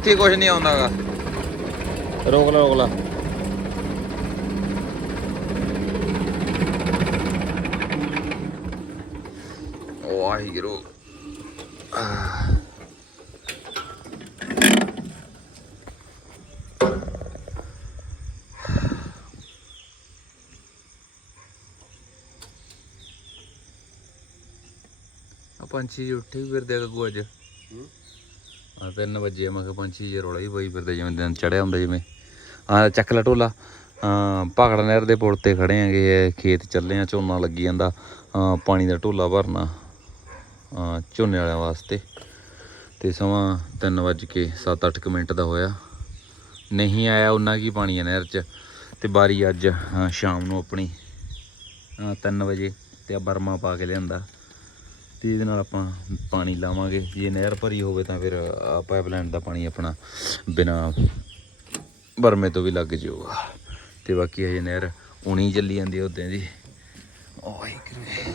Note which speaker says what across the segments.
Speaker 1: ਇੱਥੇ ਕੁਝ ਨਹੀਂ ਆਉਂਦਾਗਾ। ਰੋਕ ਲੈ ਰੋਕ ਲੈ। ਵਾਹਿਗੁਰੂ। ਪੰਛੀ ਉੱਠੇ ਫਿਰਦੇ ਗੱਗੂ ਅੱਜ। ਆ 3 ਵਜੇ ਮੈਂ ਕਿਹਾ ਪੰਛੀ ਜੇ ਰੌਲਾ ਹੀ ਪਈ ਫਿਰਦੇ ਜਿਵੇਂ ਦਿਨ ਚੜਿਆ ਹੁੰਦਾ ਜਿਵੇਂ। ਆ ਚੱਕ ਲਾ ਢੋਲਾ। ਭਾਗੜਾ ਨਹਿਰ ਦੇ ਪੁਲ ਤੇ ਖੜੇ ਆਂਗੇ ਖੇਤ ਚੱਲੇ ਆ, ਝੋਨਾ ਲੱਗੀ ਜਾਂਦਾ। ਪਾਣੀ ਦਾ ਢੋਲਾ ਭਰਨਾ ਝੋਨੇ ਵਾਲਿਆਂ ਵਾਸਤੇ। ਤੇ ਸਮਾਂ 3 ਵਜ ਕੇ 7-8 ਮਿੰਟ ਦਾ ਹੋਇਆ। ਨਹੀਂ ਆਇਆ ਉਹਨਾਂ ਕੀ ਪਾਣੀ ਆ ਨਹਿਰ 'ਚ। ਤੇ ਬਾਰੀ ਅੱਜ ਸ਼ਾਮ ਨੂੰ ਆਪਣੀ 3 ਵਜੇ ਤੇ ਆ ਬਰਮਾ ਪਾ ਕੇ ਲਿਆਂਦਾ। ਤੇ ਇਹਦੇ ਨਾਲ ਆਪਾਂ ਪਾਣੀ ਲਾਵਾਂਗੇ। ਜੇ ਨਹਿਰ ਭਰੀ ਹੋਵੇ ਤਾਂ ਫਿਰ ਆ ਪਾਈਪਲਾਈਨ ਦਾ ਪਾਣੀ ਆਪਣਾ ਬਿਨਾ ਬਰਮੇ ਤੋਂ ਵੀ ਲੱਗ ਜਾਊਗਾ। ਤੇ ਬਾਕੀ ਹਜੇ ਨਹਿਰ ਉਣੀ ਚੱਲੀ ਜਾਂਦੀ ਆ ਉਦਾਂ ਦੀ। ਓਏ ਕਰੇ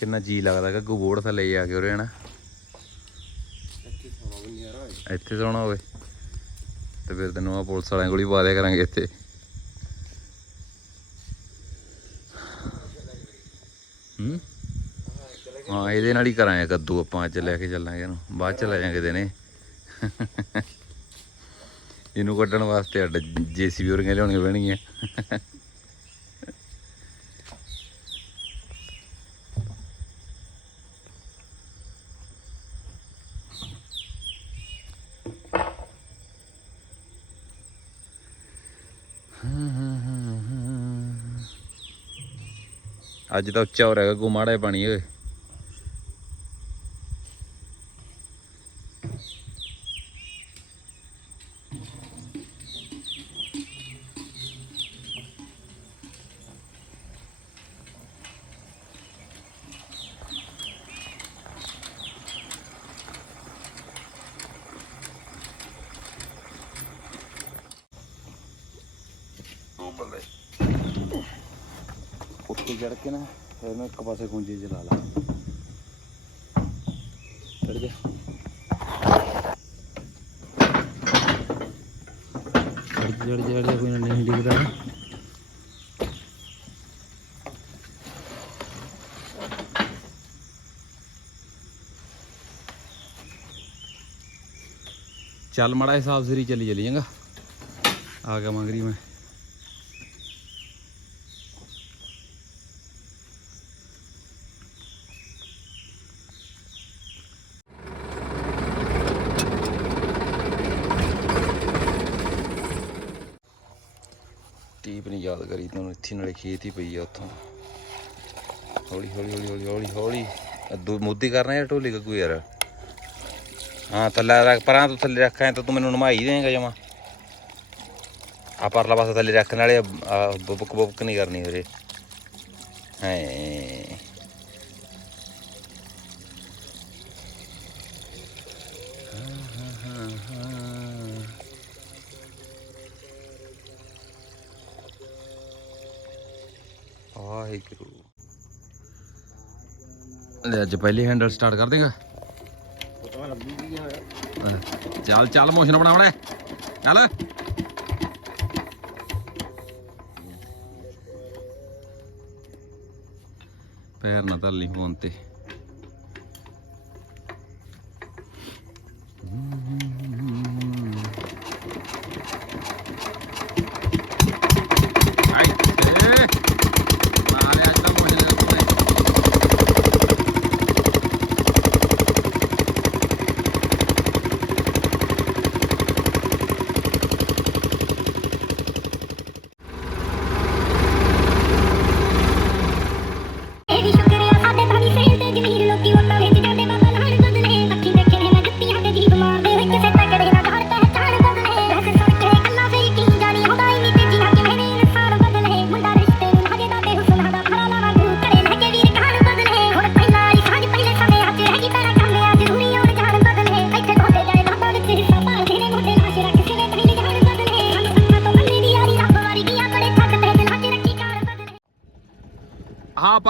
Speaker 1: ਕਿੰਨਾ ਜੀ ਲੱਗਦਾ ਕਿ ਗੋਬੋੜ ਥੱਲੇ ਆ ਕੇ ਉਰੇ, ਹਨਾ? ਇੱਥੇ ਸੌਣਾ ਹੋਵੇ ਤੇ ਫਿਰ ਤੈਨੂੰ ਆ ਪੁਲਿਸ ਵਾਲਿਆਂ ਕੋਲ ਹੀ ਪਾ ਦਿਆ ਕਰਾਂਗੇ ਇੱਥੇ। ਹੂੰ? ਹਾਂ, ਇਹਦੇ ਨਾਲ ਹੀ ਕਰਾਂਗੇ ਕੱਦੂ ਆਪਾਂ, ਅੱਜ ਲੈ ਕੇ ਚੱਲਾਂਗੇ ਇਹਨੂੰ। ਬਾਅਦ ਚ ਲੈ ਜਾਾਂਗੇ ਦਿਨੇ ਇਹਨੂੰ ਕੱਢਣ ਵਾਸਤੇ ਅੱਡ ਜੀਸੀਬੀ ਵਰਗੀਆਂ ਲਿਆਉਣੀਆਂ ਪੈਣਗੀਆਂ। ਅੱਜ ਤਾਂ ਉੱਚਾ ਹੋ ਰਿਹਾ ਗੋ ਮਾੜਾ ਪਾਣੀ ਓਏ ਉੱਤੇ ਚੜ ਕੇ ਨਾ ਫਿਰ ਮੈਂ ਇੱਕ ਪਾਸੇ ਗੁੰਜੇ ਚ ਲਾ ਲਾ। ਚੜ ਜਾ। ਚੜ ਚੜ ਚੜ ਕੋਈ ਨਹੀਂ ਡਿੱਗਦਾ। ਚੱਲ ਮੜਾ ਹਿਸਾਬ ਸਿਰੀ ਚਲੀ ਚਲੀ ਜਾਂਗਾ ਆ ਗਿਆ ਮੰਗਰੀ ਮੈਂ। ਟੀਪ ਨਹੀਂ ਇੱਥੇ ਨਾਲੇ ਖੇਤ ਹੀ ਪਈ ਆ ਉੱਥੋਂ। ਹੌਲੀ ਹੌਲੀ ਹੌਲੀ ਹੌਲੀ ਹੌਲੀ ਹੌਲੀ। ਅੱਦੂ ਮੁੱਦੀ ਕਰਨਾ ਯਾਰ ਢੋਲੀ ਗੱਗੂ ਯਾਰ? ਹਾਂ, ਥੱਲੇ ਰੱਖ, ਪਰਾਂ ਤੂੰ ਥੱਲੇ ਰੱਖਾਂ ਤਾਂ ਤੂੰ ਮੈਨੂੰ ਨਮਾਈ ਦੇਂਗਾ ਜਮਾ। ਆ ਪਰਲਾ ਪਾਸਾ ਥੱਲੇ ਰੱਖਣ ਵਾਲੇ ਬੁਬਕ ਬੁਬਕ ਨਹੀਂ ਕਰਨੀ ਵੀਰੇ ਹੈ। ਲੈ ਅੱਜ ਪਹਿਲੇ ਹੈਂਡਲ ਸਟਾਰਟ ਕਰ ਦੇਗਾ। ਚੱਲ ਚੱਲ ਮੋਸ਼ਨ ਬਣਾ ਚੱਲ। ਪੈਰ ਨਾ ਧਰ ਫੋਨ ਤੇ।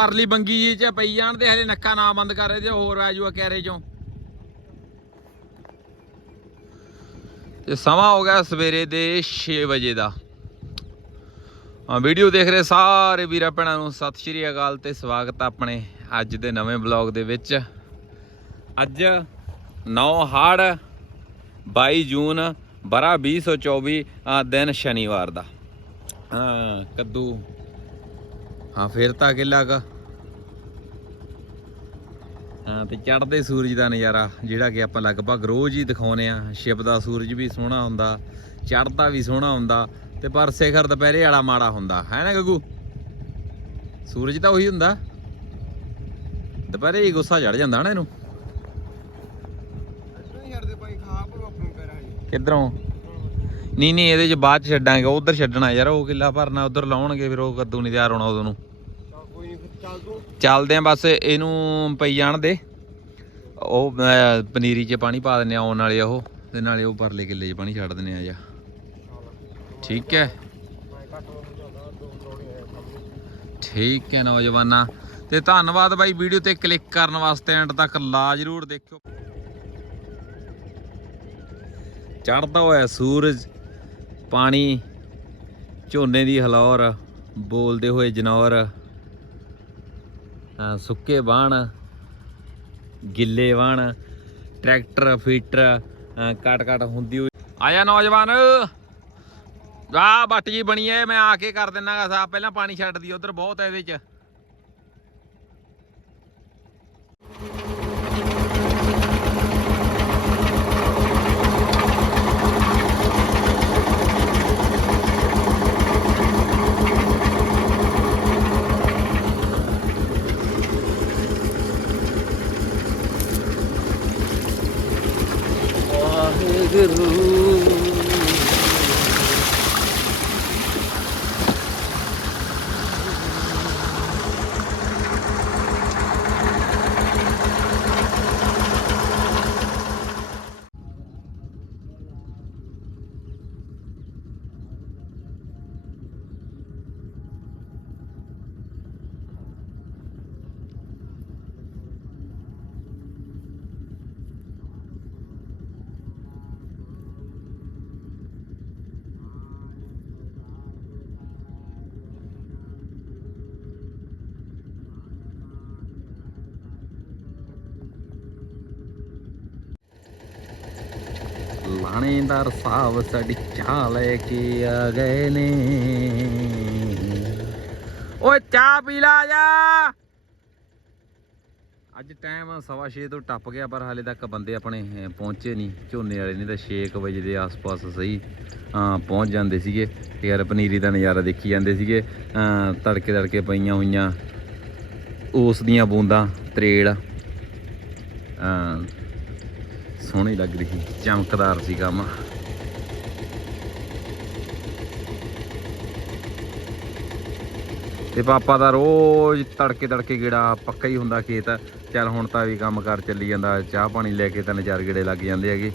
Speaker 1: ਪਰਲੀ ਬੰਗੀ ਜੀ ਚ ਪਈ ਜਾਣ ਤੇ ਹਲੇ ਨੱਕਾ ਨਾ ਬੰਦ ਕਰ ਰਹੇ ਤੇ ਹੋਰ ਆ ਜੂਆ ਕੈਰੇ ਚੋਂ। ਤੇ ਸਮਾਂ ਹੋ ਗਿਆ ਸਵੇਰੇ ਦੇ 6 ਵਜੇ ਦਾ। ਆ ਵੀਡੀਓ ਦੇਖ ਰਹੇ ਸਾਰੇ ਵੀਰਾਂ ਭੈਣਾਂ ਨੂੰ ਸਤਿ ਸ਼੍ਰੀ ਅਕਾਲ ਤੇ ਸਵਾਗਤ ਆ ਆਪਣੇ ਅੱਜ ਦੇ ਨਵੇਂ ਬਲੌਗ ਦੇ ਵਿੱਚ। ਅੱਜ 9 ਹਾੜ 22 ਜੂਨ, ਬਰਾ 2024 ਆ ਦਿਨ ਸ਼ਨੀਵਾਰ ਦਾ। ਕੱਦੂ। ਹਾਂ, ਫੇਰ ਤਾਂ ਕਿੱਲਾ ਗਾ ਤੇ ਚੜ੍ਹਦੇ ਸੂਰਜ ਦਾ ਨਜ਼ਾਰਾ ਜਿਹੜਾ ਕਿ ਆਪਾਂ ਲਗਭਗ ਰੋਜ਼ ਹੀ ਦਿਖਾਉਨੇ ਆ ਸ਼ਿਵ ਦਾ ਸੂਰਜ ਵੀ ਸੋਹਣਾ ਹੁੰਦਾ ਚੜ੍ਹਦਾ ਵੀ ਸੋਹਣਾ ਹੁੰਦਾ ਤੇ ਪਰ ਸਿਖਰ ਦੁਪਹਿਰੇ ਵਾਲਾ ਮਾੜਾ ਹੁੰਦਾ। ਹੈ ਨਾ ਗੱਗੂ? ਸੂਰਜ ਤਾਂ ਉਹੀ ਹੁੰਦਾ। ਦੁਪਹਿਰੇ ਹੀ ਗੁੱਸਾ ਚੜ ਜਾਂਦਾ ਨਾ ਇਹਨੂੰ। ਕਿੱਧਰੋਂ? ਨਹੀਂ ਨਹੀਂ ਇਹਦੇ ਚ ਬਾਅਦ ਚ ਛੱਡਾਂਗੇ ਉਧਰ ਛੱਡਣਾ ਯਾਰ ਉਹ ਕਿੱਲਾ ਭਰਨਾ ਉਧਰ ਲਾਉਣਗੇ ਫਿਰ ਉਹ ਕੱਦੂ ਨਹੀਂ ਤਿਆਰ ਹੋਣਾ ਉਦੋਂ ਨੂੰ
Speaker 2: ਚੱਲ ਕੋਈ ਨਹੀਂ ਫਿਰ ਚੱਲ ਤੂੰ
Speaker 1: ਚੱਲਦੇ ਆ ਬਸ ਇਹਨੂੰ ਪਈ ਜਾਣ ਦੇ। ਉਹ ਪਨੀਰੀ 'ਚ ਪਾਣੀ ਪਾ ਦਿੰਨੇ ਆ, ਆਉਣ ਵਾਲੇ ਉਹ, ਤੇ ਨਾਲੇ ਉਹ ਪਰਲੇ ਕਿੱਲੇ 'ਚ ਪਾਣੀ ਛੱਡ ਦਿੰਨੇ ਆ ਜਾ। ਠੀਕ ਹੈ। ਠੀਕ ਹੈ ਨੌਜਵਾਨਾਂ। ਤੇ ਧੰਨਵਾਦ ਬਾਈ ਵੀਡੀਓ ਤੇ ਕਲਿੱਕ ਕਰਨ ਵਾਸਤੇ, ਐਂਡ ਤੱਕ ਲਾ ਜਰੂਰ ਦੇਖਿਓ। ਚੜਦਾ ਹੋਇਆ ਸੂਰਜ, ਪਾਣੀ, ਝੋਨੇ ਦੀ ਹਲੌਰ, ਬੋਲਦੇ ਹੋਏ ਜਨੌਰ। ਸੁੱਕੇ ਬਾਣ ਗਿੱਲੇ ਬਾਣ ਟਰੈਕਟਰ, ਫੀਟਰ ਕਟ ਕਟ ਹੁੰਦੀ ਹੋਈ। ਆਇਆ ਨੌਜਵਾਨ। ਆ ਬੱਟ ਜੀ ਬਣੀ ਐ, ਮੈਂ ਆ ਕੇ ਕਰ ਦਿੰਨਾਗਾ ਸਾਫ਼। ਪਹਿਲਾਂ ਪਾਣੀ ਛੱਡ ਦੀ, ਉਧਰ ਬਹੁਤ ਐ ਇਹਦੇ ਚ। الرُّوحُ ਲਾਣੇਦਾਰ ਸਾਹਿਬ ਸਾਡੀ ਚਾਹ ਲੈ ਕੇ ਆ ਗਏ ਨੇ ਓਏ ਚਾਹ ਪੀ ਲਾ ਜਾ ਅੱਜ ਟਾਈਮ ਸਵਾ ਛੇ ਤੋਂ ਟੱਪ ਗਿਆ ਪਰ ਹਾਲੇ ਤੱਕ ਬੰਦੇ ਆਪਣੇ ਪਹੁੰਚੇ ਨਹੀਂ ਝੋਨੇ ਵਾਲੇ ਨਹੀਂ ਤਾਂ 6 ਵਜੇ ਦੇ ਆਸ-ਪਾਸ ਸਹੀ ਪਹੁੰਚ ਜਾਂਦੇ ਸੀਗੇ ਤੇ ਯਾਰ ਪਨੀਰੀ ਦਾ ਨਜ਼ਾਰਾ ਦੇਖੀ ਜਾਂਦੇ ਸੀਗੇ ਅਹ, ਤੜਕੇ ਤੜਕੇ ਪਈਆਂ ਹੋਈਆਂ ਉਸ ਦੀਆਂ ਬੂੰਦਾਂ ਤਰੇੜ ਸੋਹਣੀ ਲੱਗ ਰਹੀ ਸੀ, ਚਮਕਦਾਰ ਸੀ ਕੰਮ। ਤੇ ਪਾਪਾ ਦਾ ਰੋਜ਼ ਤੜਕੇ ਤੜਕੇ ਗੇੜਾ ਪੱਕਾ ਹੀ ਹੁੰਦਾ ਖੇਤ। ਚੱਲ ਹੁਣ ਤਾਂ ਵੀ ਕੰਮ ਕਰ ਚੱਲੀ ਜਾਂਦਾ, ਚਾਹ ਪਾਣੀ ਲੈ ਕੇ ਤਿੰਨ ਚਾਰ ਗੇੜੇ ਲੱਗ ਜਾਂਦੇ ਹੈਗੇ।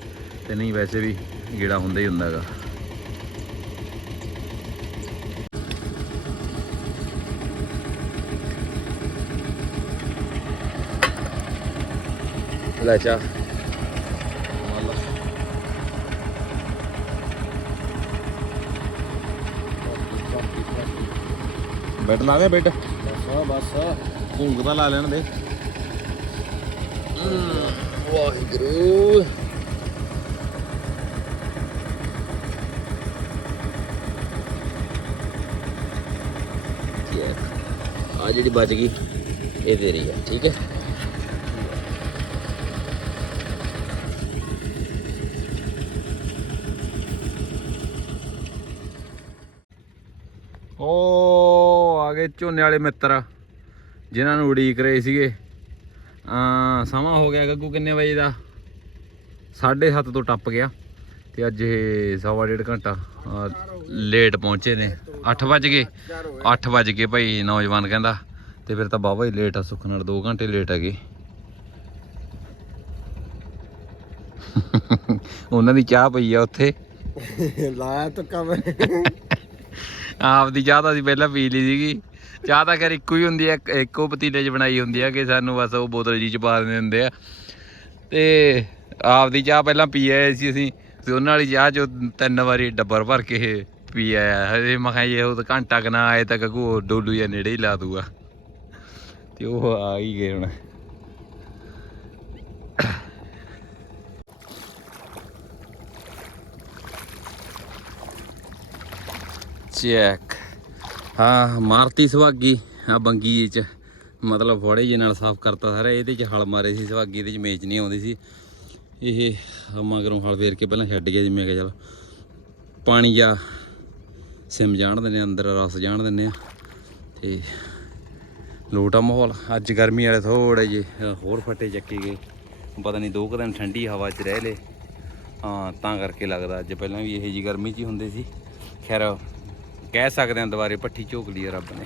Speaker 1: ਤੇ ਨਹੀਂ ਵੈਸੇ ਵੀ ਗੇੜਾ ਹੁੰਦਾ ਹੀ ਹੁੰਦਾ ਹੈਗਾ। ਲੈ ਚਾਹ। ਬੈੱਡ ਲਾ ਦੇ ਬੈੱਡ
Speaker 2: ਬਸ ਬਸ।
Speaker 1: ਭੂੰਗ ਤਾਂ ਲਾ ਲੈਣ ਦੇ। ਵਾਹਿਗੁਰੂ। ਆ ਜਿਹੜੀ ਬਚ ਗਈ ਇਹ ਤੇਰੀ ਆ ਠੀਕ ਹੈ ਓ ਆ ਗਏ ਝੋਨੇ ਵਾਲੇ ਮਿੱਤਰ ਜਿਨ੍ਹਾਂ ਨੂੰ ਉਡੀਕ ਰਹੇ ਸੀਗੇ। ਆ ਸਮਾਂ ਹੋ ਗਿਆ ਗੱਗੂ ਕਿੰਨੇ ਵਜੇ ਦਾ? 7:30 ਤੋਂ ਟੱਪ ਗਿਆ ਤੇ ਅੱਜ ਇਹ ਸਵਾ ਡੇਢ ਘੰਟਾ ਲੇਟ ਪਹੁੰਚੇ ਨੇ। 8 ਵਜ ਗਏ। 8 ਵਜ ਗਏ ਭਾਈ ਨੌਜਵਾਨ ਕਹਿੰਦਾ ਤੇ ਫਿਰ ਤਾਂ ਬਾਬਾ ਹੀ ਲੇਟ ਆ ਸੁੱਖ ਨਾਲ 2 ਘੰਟੇ ਲੇਟ ਹੈਗੇ। ਉਹਨਾਂ ਦੀ ਚਾਹ ਪਈ ਆ ਉੱਥੇ।
Speaker 2: ਲਾਇਆ ਤਾਂ ਕੰਮ
Speaker 1: ਆਪ ਦੀ ਚਾਹ ਤਾਂ ਅਸੀਂ ਪਹਿਲਾਂ ਪੀ ਲਈ ਸੀਗੀ। ਚਾਹ ਤਾਂ ਖੈਰ ਇੱਕੋ ਹੀ ਹੁੰਦੀ ਹੈ ਇੱਕੋ ਪਤੀਲੇ 'ਚ ਬਣਾਈ ਹੁੰਦੀ ਹੈ ਕਿ ਸਾਨੂੰ ਬਸ ਉਹ ਬੋਤਲ ਜੀ 'ਚ ਪਾ ਦਿੰਦੇ ਹੁੰਦੇ ਆ। ਤੇ ਆਪਦੀ ਚਾਹ ਪਹਿਲਾਂ ਪੀ ਆਏ ਸੀ ਅਸੀਂ, ਤੇ ਉਹਨਾਂ ਵਾਲੀ ਚਾਹ 'ਚ ਤਿੰਨ ਵਾਰੀ ਡੱਬਰ ਭਰ ਕੇ ਪੀ ਆਇਆ। ਹਜੇ ਮੈਂ ਕਿਹਾ ਜੇ ਉਹ ਤਾਂ ਘੰਟਾ ਕੁ ਨਾ ਆਏ ਤੱਕ ਕਗੂ ਡੋਲੂ ਜਾਂ ਨੇੜੇ ਹੀ ਲਾ ਦੂਗਾ। ਤੇ ਉਹ ਆ ਹੀ ਗਏ ਹੁਣ। ਚੈੱਕ। ਹਾਂ ਮਾਰਤੀ ਸੁਹਾਗੀ ਆ ਬੰਗੀ ਚ। ਮਤਲਬ ਫੋੜੇ ਜੇ ਨਾਲ ਸਾਫ਼ ਕਰਤਾ ਸਾਰਾ ਇਹਦੇ ਚ ਹਲ ਮਾਰੇ ਸੀ ਸੁਹਾਗੀ ਇਹਦੇ ਚ ਮੇਚ ਨਹੀਂ ਆਉਂਦੀ ਸੀ। ਇਹ ਮਗਰੋਂ ਹਲ ਫੇਰ ਕੇ ਪਹਿਲਾਂ ਛੱਡ ਗਿਆ ਜਿਵੇਂ ਕਿ ਚਲ ਪਾਣੀ ਜਾ ਸਿਮ ਜਾਣ ਦਿੰਦੇ ਆ, ਅੰਦਰ ਰਸ ਜਾਣ ਦਿੰਦੇ ਆ। ਤੇ ਲੋਟਾ ਮਾਹੌਲ ਅੱਜ ਗਰਮੀ ਵਾਲੇ ਥੋੜੇ ਜੇ ਹੋਰ ਫੱਟੇ ਚੱਕੇ ਗਏ। ਪਤਾ ਨਹੀਂ ਦੋ ਕੁ ਦਿਨ ਠੰਡੀ ਹਵਾ 'ਚ ਰਹਿ ਲੇ। ਹਾਂ ਤਾਂ ਕਰਕੇ ਲੱਗਦਾ ਅੱਜ ਪਹਿਲਾਂ ਵੀ ਇਹੋ ਜੀ ਗਰਮੀ 'ਚ ਹੀ ਹੁੰਦੇ ਸੀ। ਖੈਰ ਕਹਿ ਸਕਦੇ ਹਾਂ ਦੁਬਾਰੇ ਪੱਠੀ ਝੋਕ ਲਈ ਆ ਰੱਬ ਨੇ।